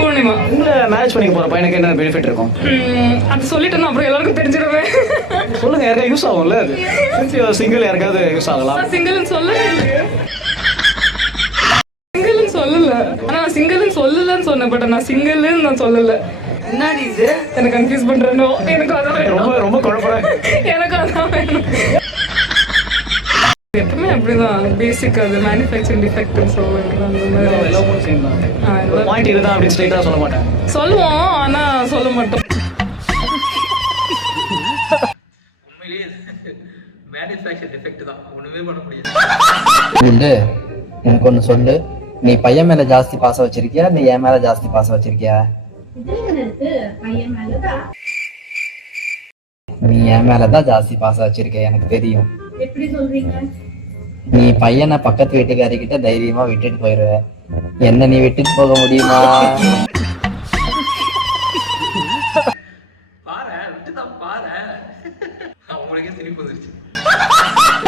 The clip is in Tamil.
பூர்ணிமா. உங்களை மேரேஜ் பண்ணிக்க போற பையனுக்கு என்ன பெனிஃபிட் இருக்கும்? அது சொல்லிட்டேன்னா அப்புறம் எல்லாருக்கும் தெரிஞ்சிருவேன். சொல்லுங்க, யாருக்காவது யூஸ் ஆகும்ல? அது சிங்கிள் யாருக்காவது யூஸ் ஆகலாம். சிங்கிள்னு சொல்லவே இல்லையே. சிங்கிள்னு சொல்லல. ஆனா நான் சிங்கிள்னு சொல்லலன்னு சொன்னேன். பட் நான் சிங்கிள்னு நான் சொல்லல. என்னடி இது? எனக்கு கன்ஃபியூஸ் பண்றேனோ. எனக்கு அதான் வேணும். ரொம்ப ரொம்ப குழப்பறேன். எனக்கு அதான் வேணும். எப்பவுமே அப்படிதான். பேசிக் அது மேனுஃபேக்சரிங் டிஃபெக்ட்னு சொல்லுவாங்க. அந்த மாதிரி எல்லாமே சேம் தான். பாயிண்ட் இதுதான் அப்படின்னு ஸ்ட்ரைட்டா சொல்ல மாட்டேன். சொல்லுவோம், ஆனா சொல்ல மாட்டோம். உண்மையிலேயே மேனுஃபேக்சர் டிஃபெக்ட் தான், ஒண்ணுமே பண்ண முடியாது. எனக்கு ஒண்ணு சொல்லு, நீ பையன் மேல ஜாஸ்தி பாசம் வச்சிருக்கியா, நீ என் மேல ஜாஸ்தி பாசம் வச்சிருக்கியா? நீ என் மேலதான் ஜாஸ்தி பாசம் வச்சிருக்க, எனக்கு தெரியும். எப்படி சொல்றீங்க? நீ பையனை பக்கத்து வீட்டுக்காரிக்கிட்ட தைரியமா விட்டுட்டு போயிருவ, என்ன நீ விட்டுட்டு போக முடியுமா? பாரு விட்டுதான் பாரு, அவங்களுக்கே திருப்பி வந்துருச்சு.